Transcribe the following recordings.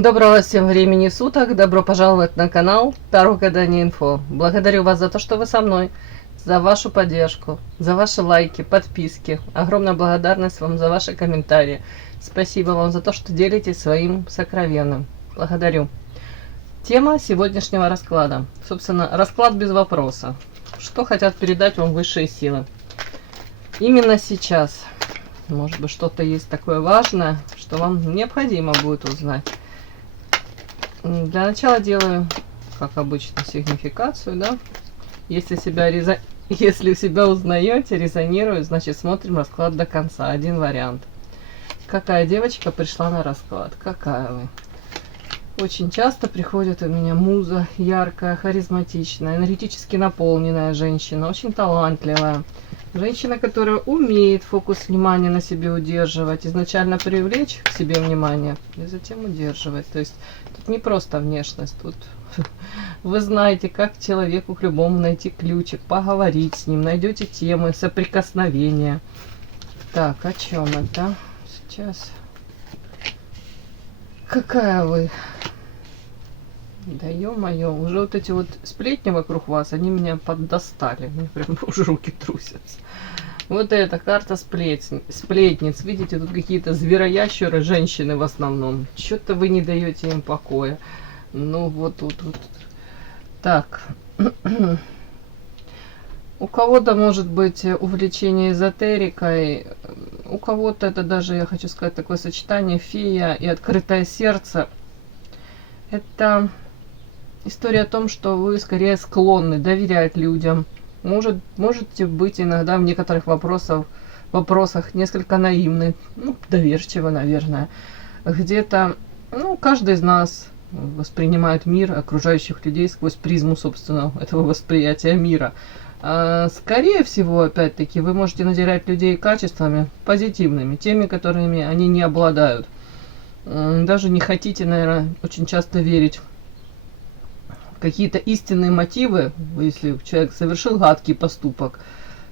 Доброго всем времени суток, добро пожаловать на канал Таро Гадание Инфо. Благодарю вас за то, что вы со мной, за вашу поддержку, за ваши лайки, подписки. Огромная благодарность вам за ваши комментарии. Спасибо вам за то, что делитесь своим сокровенным. Благодарю. Тема сегодняшнего расклада. Собственно, расклад без вопроса. Что хотят передать вам высшие силы? Именно сейчас. Может быть, что-то есть такое важное, что вам необходимо будет узнать. Для начала делаю, как обычно, сигнификацию, да. Если себя узнаете, резонирует, значит смотрим расклад до конца. Один вариант. Какая девочка пришла на расклад? Какая вы? Очень часто приходит у меня муза, яркая, харизматичная, энергетически наполненная женщина, очень талантливая. Женщина, которая умеет фокус внимания на себе удерживать, изначально привлечь к себе внимание и затем удерживать. То есть тут не просто внешность, тут вы знаете, как человеку к любому найти ключик, поговорить с ним, найдете темы соприкосновения. Так, о чем это? Сейчас. Какая вы? Да ё-моё, уже вот эти вот сплетни вокруг вас, они меня поддостали. Мне прям уже руки трусятся. Вот эта карта сплетниц. Видите, тут какие-то звероящеры, женщины в основном. Что-то вы не даете им покоя. Ну вот тут. Так. У кого-то может быть увлечение эзотерикой. У кого-то это даже, я хочу сказать, такое сочетание фея и открытое сердце. Это история о том, что вы скорее склонны доверять людям. Можете быть иногда в некоторых вопросах несколько наивны, доверчивы, наверное. Где-то, каждый из нас воспринимает мир, окружающих людей сквозь призму собственного этого восприятия мира. Скорее всего, опять-таки, вы можете наделять людей качествами позитивными, теми, которыми они не обладают. Даже не хотите, наверное, очень часто верить в какие-то истинные мотивы, если человек совершил гадкий поступок,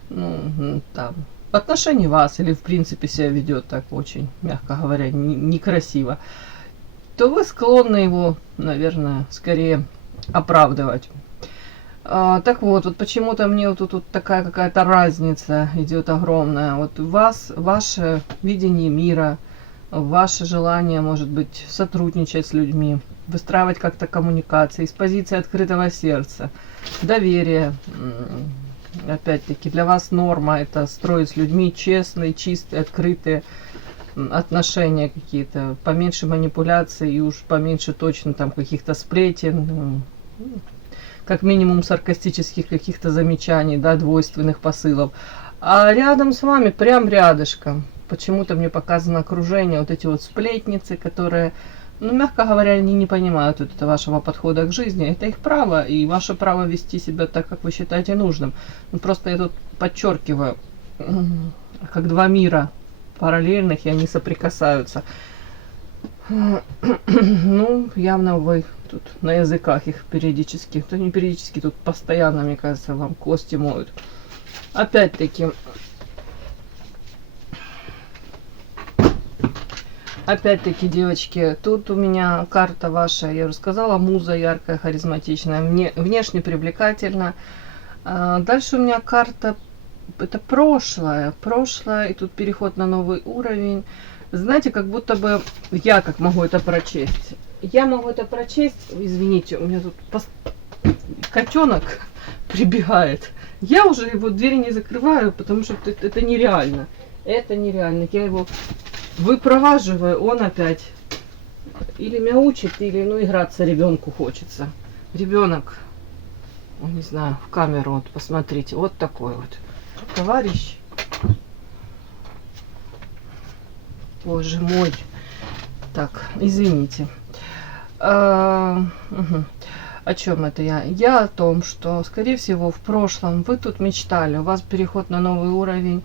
там, в отношении вас или в принципе себя ведет так очень, мягко говоря, некрасиво, то вы склонны его, наверное, скорее оправдывать. Так вот почему-то мне вот тут такая какая-то разница идет огромная. Вот ваше видение мира, ваше желание, может быть, сотрудничать с людьми, выстраивать как-то коммуникации с позиции открытого сердца, доверие. Опять-таки, для вас норма это строить с людьми честные, чистые, открытые отношения какие-то, поменьше манипуляций и уж поменьше точно там каких-то сплетен, как минимум саркастических каких-то замечаний, да, двойственных посылов. А рядом с вами, прям рядышком, почему-то мне показано окружение, вот эти вот сплетницы, которые, мягко говоря, они не понимают вот это вашего подхода к жизни. Это их право, и ваше право вести себя так, как вы считаете нужным. Просто я тут подчеркиваю, как два мира параллельных, и они соприкасаются. Явно вы тут на языках их периодически, то не периодически, тут постоянно, мне кажется, вам кости моют. Опять-таки, девочки, тут у меня карта ваша, я уже сказала, муза яркая, харизматичная, внешне привлекательна. Дальше у меня карта, это прошлое, и тут переход на новый уровень. Знаете, как будто бы я как могу это прочесть? Я могу это прочесть, извините, у меня тут котенок прибегает. Я уже его двери не закрываю, потому что это нереально. Это нереально. Я его выпроваживаю, он опять или мяучит, или играться ребенку хочется. Ребенок, не знаю, в камеру, вот посмотрите, вот такой вот товарищ. Боже мой. Так, извините. О чем это я? Я о том, что, скорее всего, в прошлом вы тут мечтали, у вас переход на новый уровень.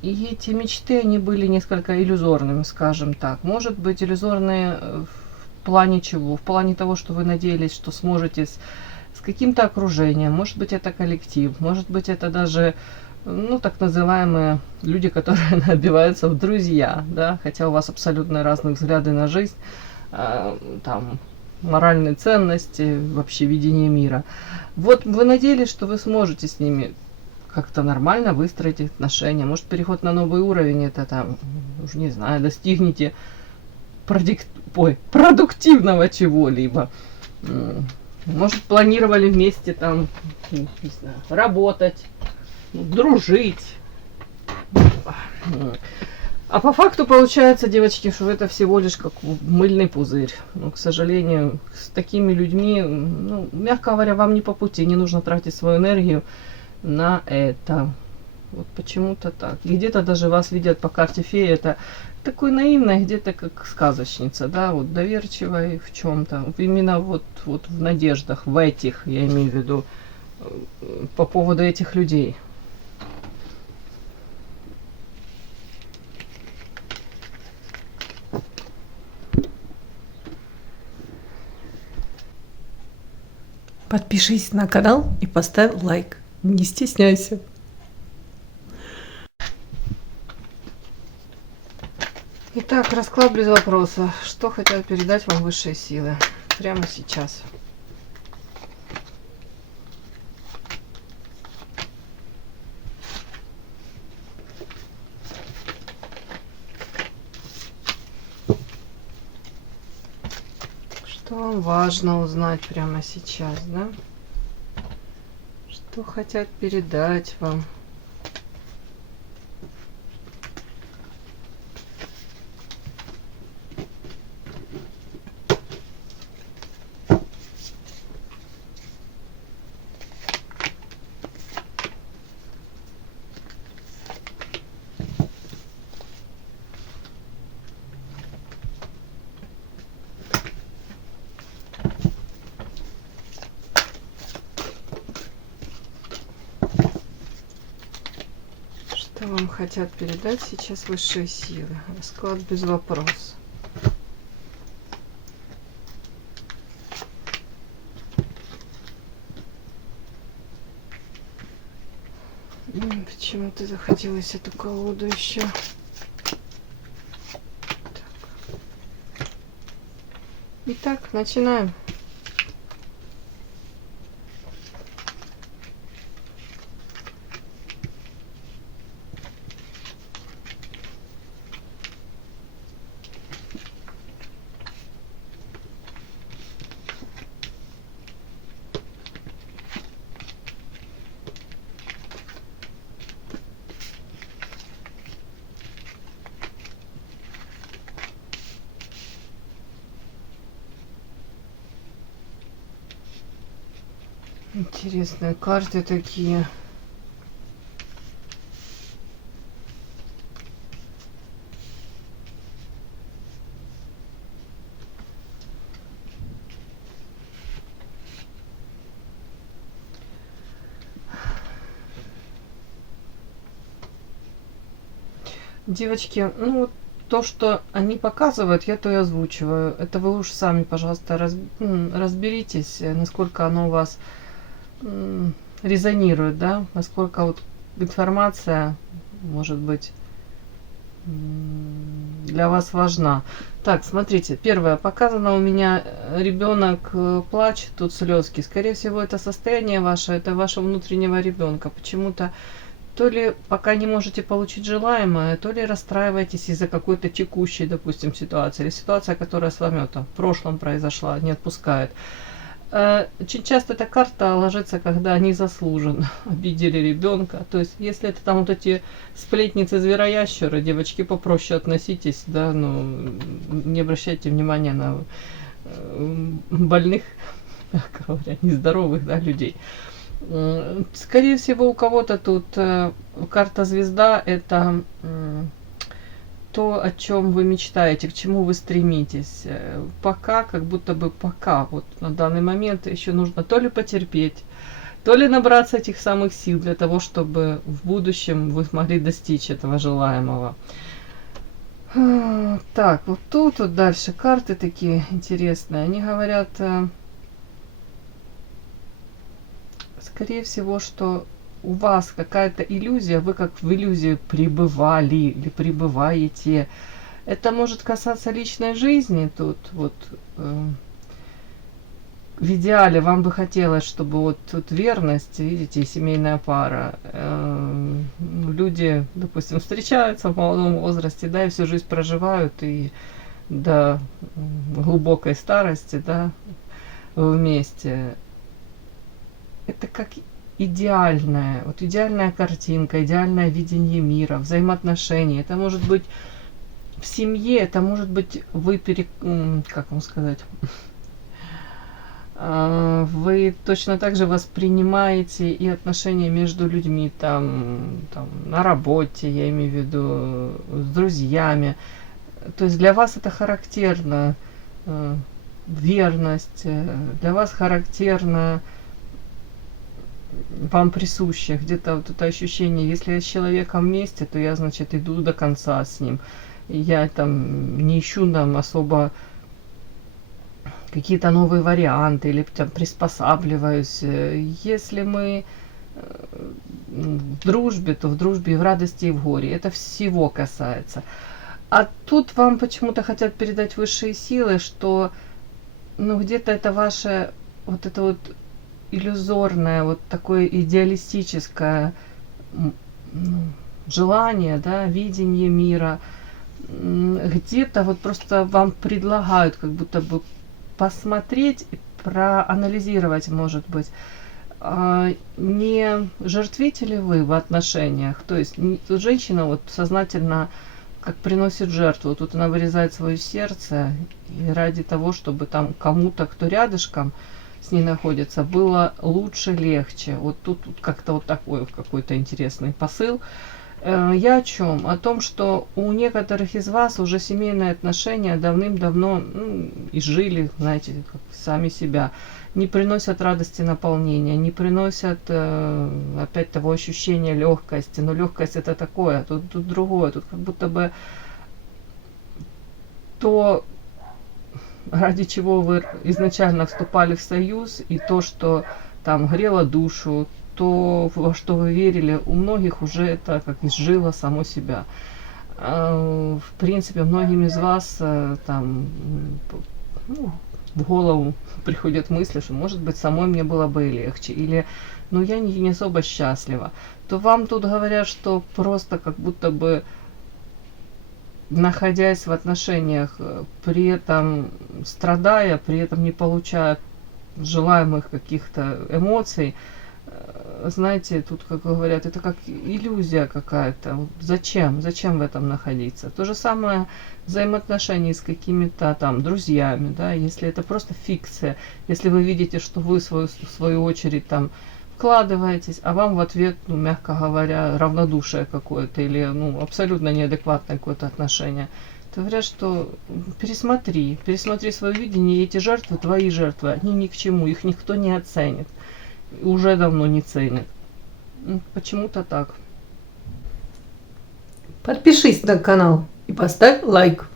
И эти мечты, они были несколько иллюзорными, скажем так. Может быть, иллюзорные в плане чего? В плане того, что вы надеялись, что сможете с каким-то окружением. Может быть, это коллектив. Может быть, это даже так называемые люди, которые набиваются в друзья, да, хотя у вас абсолютно разные взгляды на жизнь, там моральные ценности, вообще видение мира. Вот вы надеялись, что вы сможете с ними как-то нормально выстроить отношения. Может, переход на новый уровень, это там, уже не знаю, достигнете продуктивного чего-либо. Может, планировали вместе там, не знаю, работать, дружить. А по факту получается, девочки, что это всего лишь как мыльный пузырь. Но, к сожалению, с такими людьми, ну, мягко говоря, вам не по пути. Не нужно тратить свою энергию на это. Вот почему-то так. И где-то даже вас видят по карте феи, это такой наивной, где-то как сказочница, да, вот доверчивой в чем-то. Именно вот в надеждах, в этих, я имею в виду, по поводу этих людей. Подпишись на канал и поставь лайк. Не стесняйся. Итак, расклад без вопроса. Что хотят передать вам высшие силы прямо сейчас? Что вам важно узнать прямо сейчас, да? Что хотят передать вам? Что вам хотят передать сейчас высшие силы? Расклад без вопроса. Почему-то захотелось эту колоду еще. Так. Итак, начинаем. Интересные карты такие. Девочки, ну вот то, что они показывают, я то и озвучиваю. Это вы уж сами, пожалуйста, разберитесь, насколько оно у вас резонирует, да, насколько вот информация, может быть, для вас важна. Так, смотрите, первое, показано у меня ребенок плачет, тут слезки. Скорее всего, это состояние ваше, это вашего внутреннего ребенка. Почему-то то ли пока не можете получить желаемое, то ли расстраиваетесь из-за какой-то текущей, допустим, ситуации, или ситуация, которая с вами вот, в прошлом произошла, не отпускает. Очень часто эта карта ложится, когда незаслуженно обидели ребенка. То есть, если это там вот эти сплетницы, звероящеры, девочки, попроще относитесь, да, но не обращайте внимания на больных, как говорят, нездоровых, да, людей. Скорее всего, у кого-то тут карта звезда — это то, о чем вы мечтаете, к чему вы стремитесь. Пока, как будто бы пока, вот на данный момент еще нужно то ли потерпеть, то ли набраться этих самых сил для того, чтобы в будущем вы смогли достичь этого желаемого. Так, вот тут вот дальше карты такие интересные. Они говорят, скорее всего, что у вас какая-то иллюзия, вы как в иллюзию пребывали или пребываете, Это может касаться личной жизни тут, вот. В идеале вам бы хотелось, чтобы вот тут верность, видите, семейная пара. Люди, допустим, встречаются в молодом возрасте, да, и всю жизнь проживают, и до глубокой старости, да, вместе. Это как идеальная, вот идеальная картинка, идеальное видение мира, взаимоотношений. Это может быть в семье, это может быть вы как вам сказать, вы точно так же воспринимаете и отношения между людьми, там на работе, я имею в виду, с друзьями. То есть для вас это характерно, верность, для вас характерно, вам присуще где-то вот это ощущение, если я с человеком вместе, то я, значит, иду до конца с ним. Я там не ищу там особо какие-то новые варианты или там приспосабливаюсь. Если мы в дружбе, то в дружбе и в радости, и в горе. Это всего касается. А тут вам почему-то хотят передать высшие силы, что ну где-то это ваше вот это вот иллюзорное, вот такое идеалистическое желание, да, видение мира, где-то вот просто вам предлагают как будто бы посмотреть, проанализировать, может быть, не жертвите ли вы в отношениях, то есть женщина вот сознательно как приносит жертву, тут она вырезает свое сердце, и ради того, чтобы там кому-то, кто рядышком с ней находится, было лучше, легче. Вот тут как-то вот такой какой-то интересный посыл. Я о чем? О том, что у некоторых из вас уже семейные отношения давным-давно изжили, знаете, как сами себя. Не приносят радости наполнения, не приносят опять того ощущения легкости. Но легкость это такое, тут другое. Тут как будто бы то, ради чего вы изначально вступали в союз, и то, что там грело душу, то, во что вы верили, у многих уже это как изжило само себя. В принципе, многим из вас там в голову приходят мысли, что, может быть, самой мне было бы и легче, или, ну, я не особо счастлива. То вам тут говорят, что просто как будто бы, находясь в отношениях, при этом страдая, при этом не получая желаемых каких-то эмоций, знаете, тут, как говорят, это как иллюзия какая-то. Вот зачем? Зачем в этом находиться? То же самое взаимоотношения с какими-то там друзьями, да, если это просто фикция, если вы видите, что вы в свою очередь там вкладываетесь, а вам в ответ, ну, мягко говоря, равнодушие какое-то или, ну, абсолютно неадекватное какое-то отношение, то говорят, что пересмотри свое видение, и эти жертвы, твои жертвы, они ни к чему, их никто не оценит. Уже давно не ценят. Почему-то так. Подпишись на канал и поставь лайк.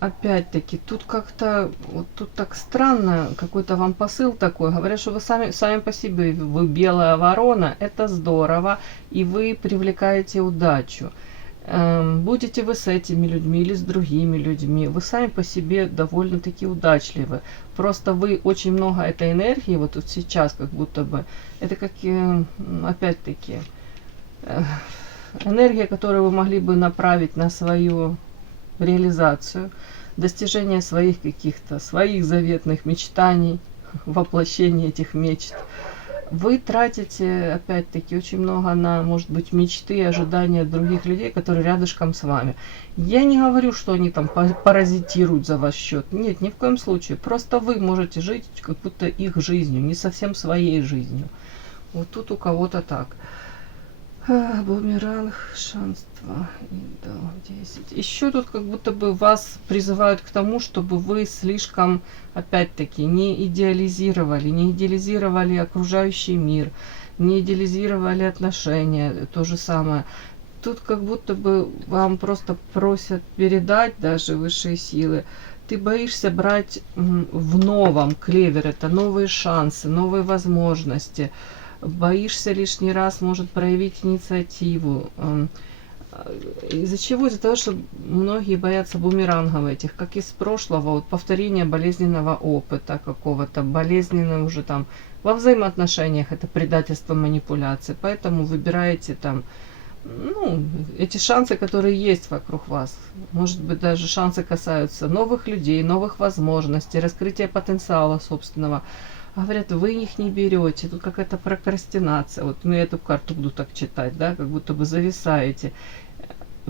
Опять-таки, тут как-то, вот тут так странно, какой-то вам посыл такой. Говорят, что вы сами по себе, вы белая ворона, это здорово, и вы привлекаете удачу. Будете вы с этими людьми или с другими людьми, вы сами по себе довольно-таки удачливы. Просто вы очень много этой энергии, вот тут сейчас как будто бы, это как, опять-таки, энергия, которую вы могли бы направить на свою реализацию, достижение своих каких-то, своих заветных мечтаний, воплощение этих мечт. Вы тратите, опять-таки, очень много на, может быть, мечты и ожидания других людей, которые рядышком с вами. Я не говорю, что они там паразитируют за ваш счет. Нет, ни в коем случае. Просто вы можете жить как будто их жизнью, не совсем своей жизнью. Вот тут у кого-то так. Бумеранг, шанс 2, идол 10. Еще тут как будто бы вас призывают к тому, чтобы вы слишком, опять-таки, не идеализировали окружающий мир, не идеализировали отношения, то же самое. Тут как будто бы вам просто просят передать даже высшие силы. Ты боишься брать в новом, клевер, это новые шансы, новые возможности. Боишься лишний раз, может, проявить инициативу. Из-за чего? Из-за того, что многие боятся бумерангов этих, как из прошлого, вот повторения болезненного опыта какого-то, болезненного уже там во взаимоотношениях, это предательство, манипуляции. Поэтому выбираете там, ну, эти шансы, которые есть вокруг вас. Может быть, даже шансы касаются новых людей, новых возможностей, раскрытия потенциала собственного. Говорят, вы их не берете, тут какая-то прокрастинация. Вот ну, я эту карту буду так читать, да, как будто бы зависаете.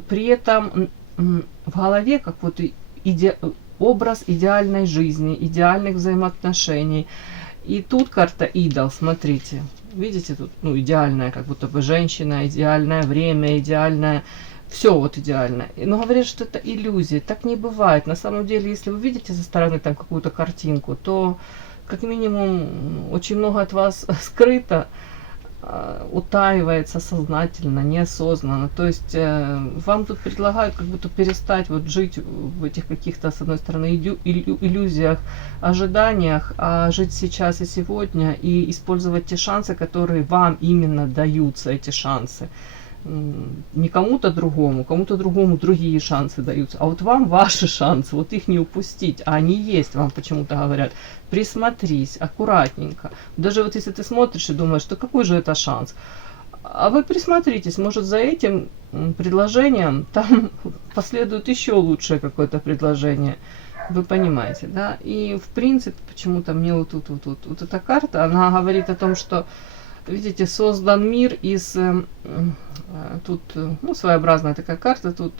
При этом в голове как вот образ идеальной жизни, идеальных взаимоотношений. И тут карта идол, смотрите. Видите, тут ну, идеальная, как будто бы женщина, идеальное время, идеальное, все вот идеально. Но говорят, что это иллюзия, так не бывает. На самом деле, если вы видите со стороны там какую-то картинку, то как минимум очень много от вас скрыто, утаивается сознательно, неосознанно. То есть вам тут предлагают как будто перестать вот жить в этих каких-то, с одной стороны, иллюзиях, ожиданиях, а жить сейчас и сегодня и использовать те шансы, которые вам именно даются, эти шансы. Не кому-то другому другие шансы даются, а вот вам ваши шансы, вот их не упустить, а они есть, вам почему-то говорят. Присмотрись, аккуратненько. Даже вот если ты смотришь и думаешь, что какой же это шанс, а вы присмотритесь, может за этим предложением там последует еще лучшее какое-то предложение. Вы понимаете, да? И в принципе, почему-то мне вот эта карта, она говорит о том, что видите, создан мир из... Тут, ну, своеобразная такая карта. Тут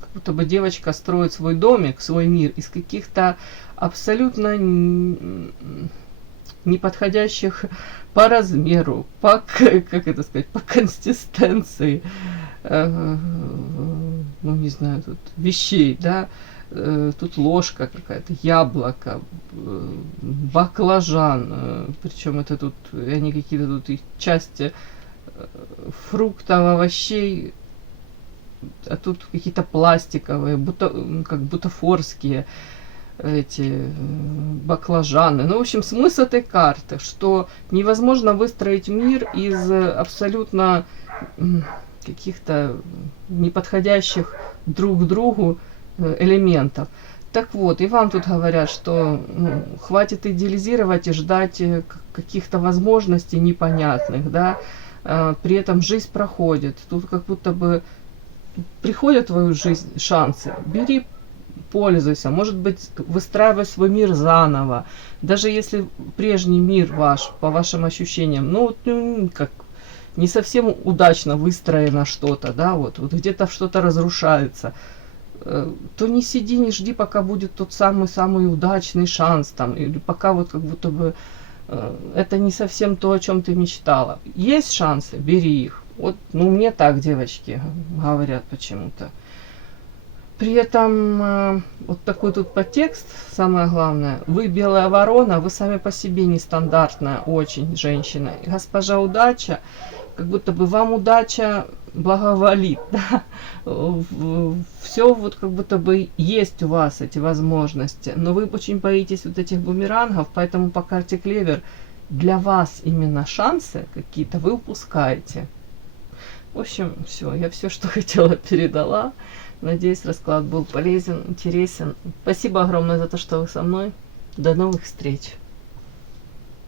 как будто бы девочка строит свой домик, свой мир из каких-то абсолютно неподходящих по размеру, по, как это сказать, по консистенции, ну, не знаю, тут вещей, да. Тут ложка какая-то, яблоко, баклажан, причем это тут, они какие-то тут их части фруктов, овощей, а тут какие-то пластиковые, как бутафорские эти баклажаны. Ну, в общем, смысл этой карты, что невозможно выстроить мир из абсолютно каких-то неподходящих друг к другу элементов. Так вот, и вам тут говорят, что ну, хватит идеализировать и ждать каких-то возможностей непонятных, да, при этом жизнь проходит. Тут как будто бы приходят в твою жизнь шансы, бери, пользуйся, может быть, выстраивай свой мир заново, даже если прежний мир ваш, по вашим ощущениям, ну, как не совсем удачно выстроено что-то, да, вот где-то что-то разрушается, то не сиди, не жди, пока будет тот самый удачный шанс там, или пока вот как будто бы это не совсем то, о чем ты мечтала. Есть шансы, бери их. Вот, ну, мне так девочки говорят почему-то. При этом вот такой тут подтекст, самое главное. Вы белая ворона, вы сами по себе нестандартная очень женщина. Госпожа удача, как будто бы вам удача благоволит, да? Все вот как будто бы есть у вас эти возможности, но вы очень боитесь вот этих бумерангов, поэтому по карте Клевер для вас именно шансы какие-то вы упускаете. В общем, все, я все, что хотела, передала. Надеюсь, расклад был полезен, интересен. Спасибо огромное за то, что вы со мной. До новых встреч!